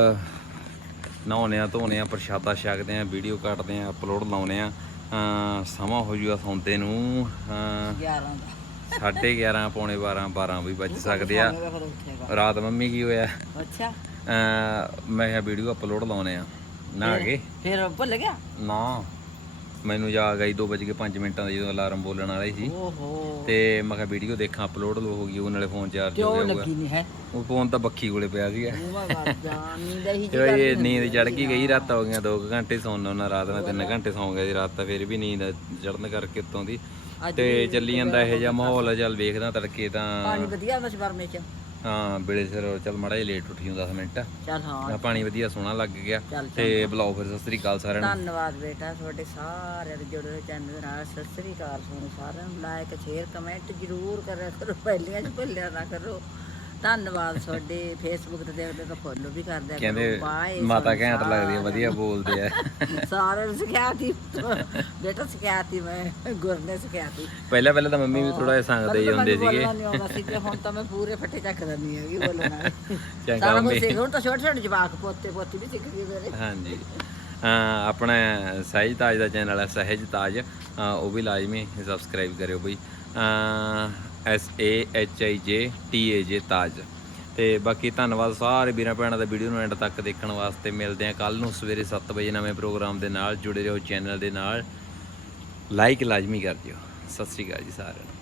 Speaker 1: ਨਹਾਉਣੇ ਆ ਧੋਣੇ ਆ ਪ੍ਰਸ਼ਾਦਾ ਛਕਦੇ ਆ ਵੀਡੀਓ ਕੱਟਦੇ ਆ ਅਪਲੋਡ ਲਾਉਣੇ ਆ। ਸਮਾਂ ਹੋ ਜੂਗਾ ਸੌਂਦੇ ਨੂੰ ਅਹ,
Speaker 4: 11 ਦਾ।
Speaker 1: ਸਾਢੇ 11 ਪੌਣੇ 12 12 ਵੀ ਵੱਜ ਸਕਦੇ ਆ। ਰਾਤ ਮੰਮੀ ਕੀ ਹੋਇਆ?
Speaker 4: ਅੱਛਾ।
Speaker 1: ਮੈਂ ਕਿਹਾ ਵੀਡੀਓ ਅਪਲੋਡ ਲਾਉਣੇ ਆ। ਨਾ ਗਏ
Speaker 4: ਫਿਰ ਭੁੱਲ ਗਿਆ?
Speaker 1: ਨਾ। ਮੈਨੂੰ ਜਾਗ ਆਈ 2:05 ਮਿੰਟਾਂ ਦੀ ਜਦੋਂ ਅਲਾਰਮ ਬੋਲਣ ਵਾਲਾ ਸੀ।
Speaker 4: ਓਹੋ।
Speaker 1: ਤੇ ਮੈਂ ਕਿਹਾ ਵੀਡੀਓ ਦੇਖਾਂ ਅਪਲੋਡ ਹੋ ਗਈ ਉਹ ਨਾਲੇ ਫੋਨ ਚਾਰਜ ਹੋ
Speaker 4: ਕਿਉਂ
Speaker 1: ਗਿਆ
Speaker 4: ਲੱਗੀ ਨਹੀਂ ਹੈ?
Speaker 1: ਉਹ ਫੋਨ ਤਾਂ ਬੱਖੀ ਕੋਲੇ ਪਿਆ ਸੀਗਾ।
Speaker 4: ਮੂੰਹ ਮਾ ਜਾਨ ਨੀਂਦ ਹੀ
Speaker 1: ਤੇ ਬਈ ਇਹ ਨੀਂਦ ਚੜ ਗਈ ਗਈ ਰਾਤ ਹੋ ਗਈਆਂ 2 ਘੰਟੇ ਸੌਣ ਉਹਨਾਂ ਰਾਤ ਮੈਂ 3 ਘੰਟੇ ਸੌਂ ਗਿਆ ਸੀ ਰਾਤ ਤਾਂ ਫਿਰ ਵੀ ਨੀਂਦ ਚੜਨ ਕਰਕੇ ਉੱਤੋਂ ਦੀ। ਤੇ ਚੱਲੀ ਜਾਂਦਾ ਇਹੋ ਜਿਹਾ ਮਾਹੌਲ ਆ, ਚੱਲ ਵੇਖਦਾ ਤੜਕੇ ਤਾਂ
Speaker 4: ਪਾਣੀ ਵਧੀਆ ਬਸ ਬਰਮੇ ਚ।
Speaker 1: ਹਾਂ ਵੇਲੇ ਸਿਰ ਚੱਲ ਮਾੜਾ ਜਿਹਾ ਲੇਟ ਉੱਠੀ 10 ਮਿੰਟ।
Speaker 4: ਚੱਲ ਹਾਂ।
Speaker 1: ਪਾਣੀ ਵਧੀਆ ਸੋਹਣਾ ਲੱਗ ਗਿਆ।
Speaker 4: ਚੱਲ
Speaker 1: ਤੇ ਬੁਲਾਓ ਫਿਰ ਸਤਿ ਸ੍ਰੀ ਅਕਾਲ ਸਾਰਿਆਂ ਨੂੰ।
Speaker 4: ਧੰਨਵਾਦ ਬੇਟਾ ਤੁਹਾਡੇ ਸਾਰਿਆਂ ਦੇ ਜੁੜੇ ਹੋਏ ਚੈਨਲ ਦੇ ਨਾਲ। ਸਤਿ ਸ੍ਰੀ ਅਕਾਲ ਤੁਹਾਨੂੰ ਸਾਰਿਆਂ ਨੂੰ। ਲਾਇਕ ਸ਼ੇਅਰ ਕਮੈਂਟ ਜ਼ਰੂਰ ਕਰਿਆ ਕਰੋ। ਪਹਿਲੀਆਂ ਚ ਭੁੱਲਿਆ ਨਾ ਕਰੋ। ਧੰਨਵਾਦ ਤੁਹਾਡੇ ਫੇਸਬੁੱਕ ਤੇ ਦੇਖਦੇ ਤਾਂ ਫੋਲੋ ਵੀ ਕਰ ਦਿਆ ਕਰੋ
Speaker 1: ਕਹਿੰਦੇ ਮਾਤਾ ਘੈਂਟ ਲੱਗਦੀ ਆ ਵਧੀਆ ਬੋਲਦੇ ਆ।
Speaker 4: ਸਾਰਿਆਂ ਨੂੰ ਸਿਖਾਤੀ। ਬੇਟਾ ਸਿਖਾਤੀ ਮੈਂ ਗੁਰ ਨੇ ਸਿਖਾਤੀ।
Speaker 1: ਪਹਿਲਾਂ ਪਹਿਲਾਂ ਤਾਂ ਮੰਮੀ ਵੀ ਥੋੜਾ ਜਿਹਾ ਸੰਗਦੇ ਹੀ ਹੁੰਦੇ ਸੀਗੇ।
Speaker 4: ਸੀ ਤੇ ਹੁਣ ਤਾਂ ਮੈਂ ਪੂਰੇ ਫੱਟੇ ਚੱਕ ਦਿੰਦੀ ਹੈਗੀ ਬੋਲਣਾ।
Speaker 1: ਚੰਗਾ ਮੰਮੀ।
Speaker 4: ਹੁਣ ਤਾਂ ਛੋਟੇ ਛੋਟੇ ਜਵਾਕ ਪੋਤੇ ਪੋਤੀ ਵੀ ਸਿੱਖ ਗਏ ਮੇਰੇ।
Speaker 1: ਹਾਂਜੀ। ਆਪਣਾ ਸਹਿਜ ਤਾਜ ਦਾ ਚੈਨਲ ਹੈ ਸਹਿਜ ਤਾਜ। ਉਹ ਵੀ ਲਾਜ਼ਮੀ ਸਬਸਕ੍ਰਾਈਬ ਕਰਿਓ ਬਈ। ਐਸ ਏ ਐਚ ਆਈ ਜੇ ਟੀ ਏ ਜੇ ਤਾਜ। ਤੇ ਬਾਕੀ ਧੰਨਵਾਦ ਸਾਰੇ ਵੀਰਾਂ ਭੈਣਾਂ ਦਾ ਵੀਡੀਓ ਨੂੰ ਐਂਡ ਤੱਕ ਦੇਖਣ ਵਾਸਤੇ। ਮਿਲਦੇ ਆ ਕੱਲ ਨੂੰ ਸਵੇਰੇ 7 ਵਜੇ ਨਵੇਂ ਪ੍ਰੋਗਰਾਮ ਦੇ ਨਾਲ, ਜੁੜੇ ਰਹੋ ਚੈਨਲ ਦੇ ਨਾਲ। ਲਾਈਕ ਲਾਜ਼ਮੀ ਕਰ ਦਿਓ। ਸਤਿ ਸ਼੍ਰੀ ਅਕਾਲ ਜੀ ਸਾਰਿਆਂ ਨੂੰ।